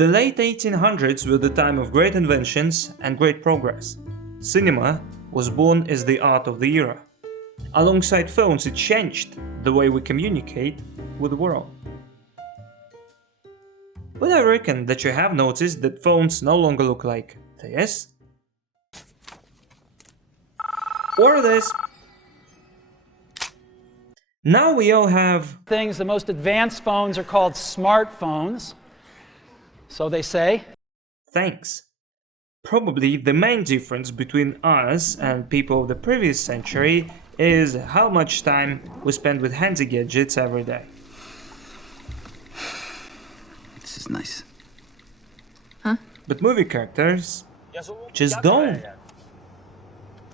The late 1800s were the time of great inventions and great progress. Cinema was born as the art of the era. Alongside phones, it changed the way we communicate with the world. But I reckon that you have noticed that phones no longer look like this, or this. Now we all have things. The most advanced phones are called smartphones, so they say. thanx. Probably the main difference between us and people of the previous century is how much time we spend with handy gadgets every day. This is nice. Huh? But movie characters just don't.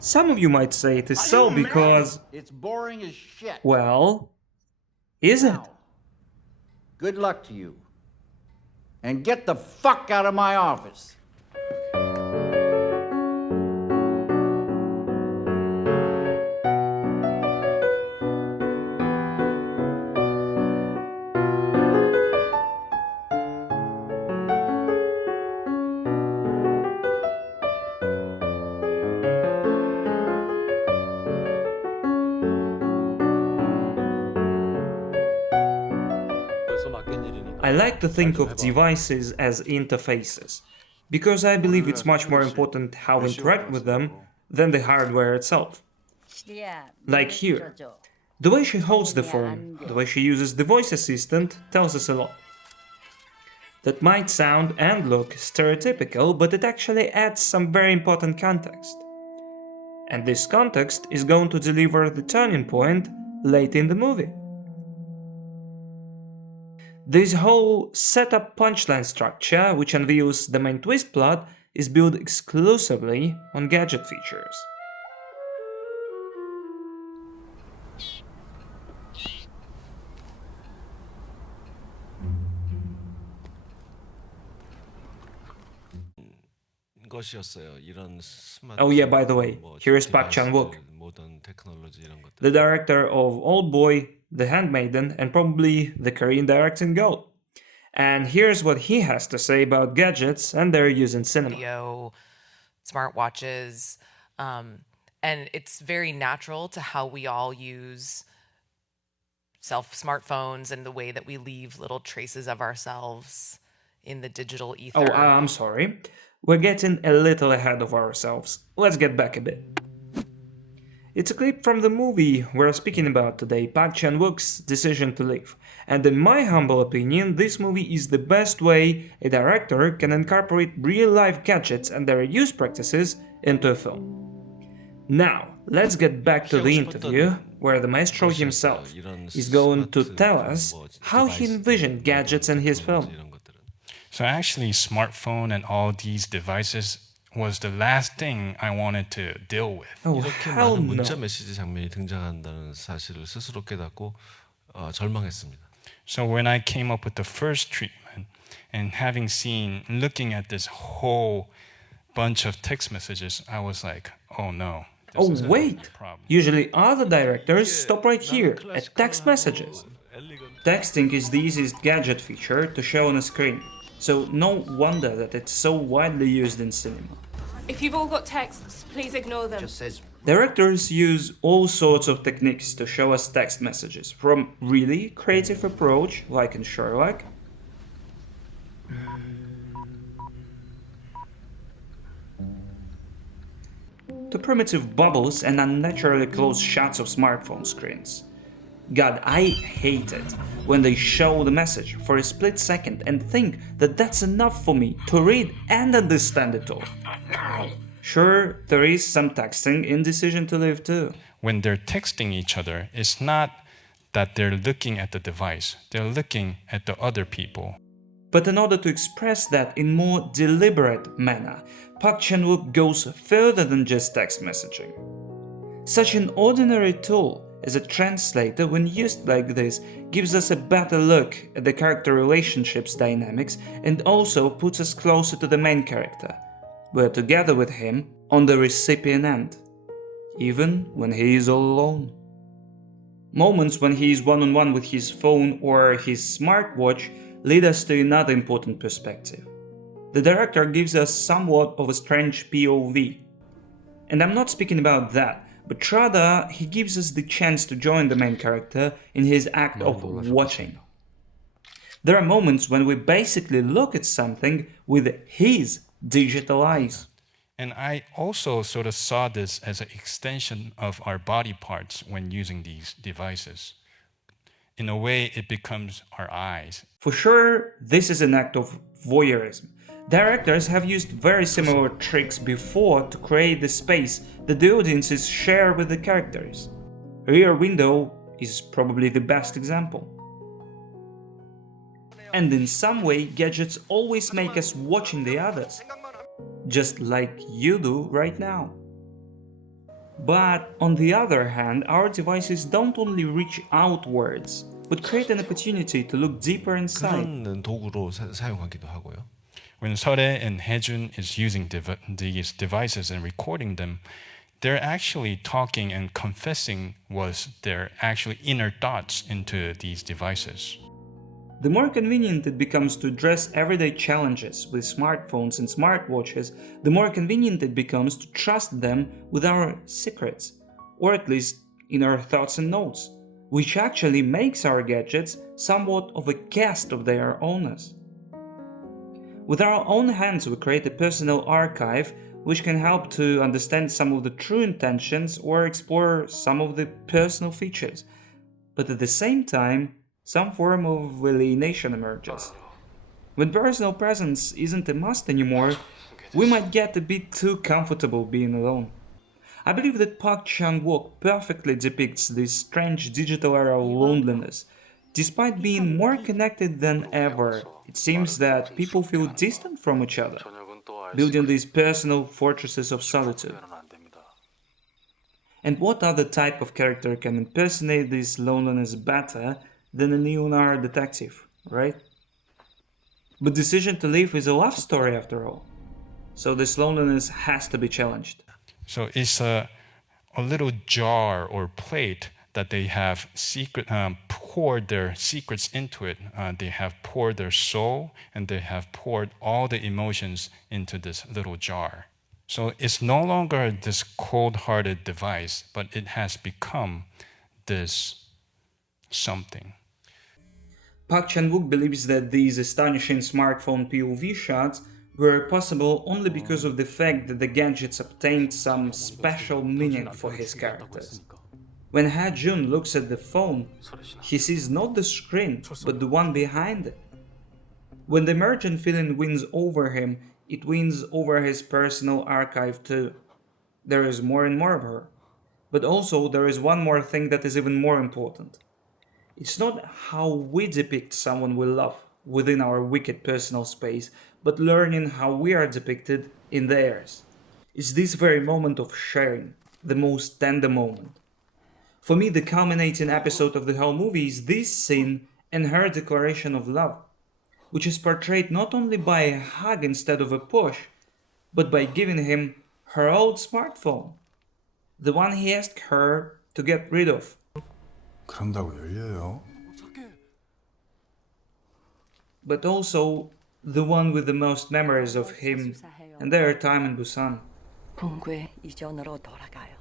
Some of you might say it is so because, It's boring as shit. well, is it? Now, good luck to you. And get the fuck out of my office. I like to think of devices as interfaces, because I believe it's much more important how we interact with them than the hardware itself. Like here. The way she holds the phone, the way she uses the voice assistant tells us a lot. That might sound and look stereotypical, but it actually adds some very important context. And this context is going to deliver the turning point late in the movie. This whole setup punchline structure, which unveils the main twist plot, is built exclusively on gadget features. Oh yeah, by the way, here is Park Chan-Wook, the director of Old Boy, The Handmaiden, and probably the Korean directing goat. And here's what he has to say about gadgets and their use in cinema. Video, smartwatches, and it's very natural to how we all use smartphones and the way that we leave little traces of ourselves in the digital ether. Oh, I'm sorry. We're getting a little ahead of ourselves. Let's get back a bit. It's a clip from the movie we're speaking about today, Park Chan-wook's Decision to Live. And in my humble opinion, this movie is the best way a director can incorporate real-life gadgets and their use practices into a film. Now, let's get back to the interview, where the maestro himself is going to tell us how he envisioned gadgets in his film. So actually, smartphone and all these devices was the last thing I wanted to deal with. Oh, 이렇게 hell 많은 no. 문자 메시지 장면이 등장한다는 사실을 스스로 깨닫고 절망했습니다. So when I came up with the first treatment and looking at this whole bunch of text messages, I was like, oh no. Oh wait, usually other directors stop right here at text messages. Texting is the easiest gadget feature to show on a screen, so no wonder that it's so widely used in cinema. If you've all got texts, please ignore them. Directors use all sorts of techniques to show us text messages, from really creative approach, like in Sherlock, to primitive bubbles and unnaturally close shots of smartphone screens. God, I hate it when they show the message for a split second and think that that's enough for me to read and understand it all. Sure, there is some texting in Decision to Live too. When they're texting each other, it's not that they're looking at the device, they're looking at the other people. But in order to express that in more deliberate manner, Park Chan-wook goes further than just text messaging. Such an ordinary tool as a translator, when used like this, gives us a better look at the character relationships dynamics and also puts us closer to the main character. We're together with him on the recipient end, even when he is all alone. Moments when he is one-on-one with his phone or his smartwatch lead us to another important perspective. the director gives us somewhat of a strange POV. And I'm not speaking about that, but rather he gives us the chance to join the main character in his act of watching. There are moments when we basically look at something with his digital eyes. And I also sort of saw this as an extension of our body parts when using these devices. In a way, it becomes our eyes. For sure, this is an act of voyeurism. Directors have used very similar tricks before to create the space that the audiences share with the characters. Rear Window is probably the best example. And in some way, gadgets always make us watching the others, just like you do right now. But on the other hand, our devices don't only reach outwards, but create an opportunity to look deeper inside. 그런 도구로 사용하기도 하고요. When Seore and Haejun is using these devices and recording them, they're actually talking and confessing what their actually inner thoughts into these devices. The more convenient it becomes to address everyday challenges with smartphones and smartwatches, the more convenient it becomes to trust them with our secrets, or at least in our thoughts and notes, which actually makes our gadgets somewhat of a cast of their owners. With our own hands, we create a personal archive which can help to understand some of the true intentions or explore some of the personal features, but at the same time, some form of alienation emerges. When personal presence isn't a must anymore, we might get a bit too comfortable being alone. I believe that Park Chan-Wook perfectly depicts this strange digital era of loneliness. Despite being more connected than ever, it seems that people feel distant from each other, building these personal fortresses of solitude. And what other type of character can impersonate this loneliness better than a neo-noir detective, right? But Decision to Live is a love story after all, so this loneliness has to be challenged. So it's a little jar or plate that they have poured their secrets into it. They have poured their soul and they have poured all the emotions into this little jar. So it's no longer this cold-hearted device, but it has become this something. Park Chan-Wook believes that these astonishing smartphone POV shots were possible only because of the fact that the gadgets obtained some special meaning for his characters. When Haejun looks at the phone, he sees not the screen, but the one behind it. When the emergent feeling wins over him, it wins over his personal archive too. There is more and more of her. But also there is one more thing that is even more important. It's not how we depict someone we love within our wicked personal space, but learning how we are depicted in theirs. It's this very moment of sharing, the most tender moment. For me, the culminating episode of the whole movie is this scene and her declaration of love, which is portrayed not only by a hug instead of a push, but by giving him her old smartphone, the one he asked her to get rid of. 그런다고 열려요? But also the one with the most memories of him and their time in Busan. 본국의 이전으로 돌아가요.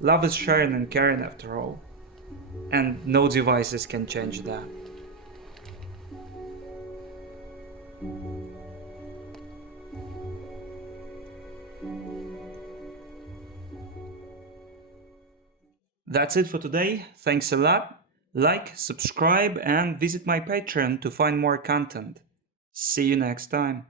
Love is sharing and caring after all, and no devices can change that. That's it for today. Thanks a lot. Like, subscribe, and visit my Patreon to find more content. See you next time.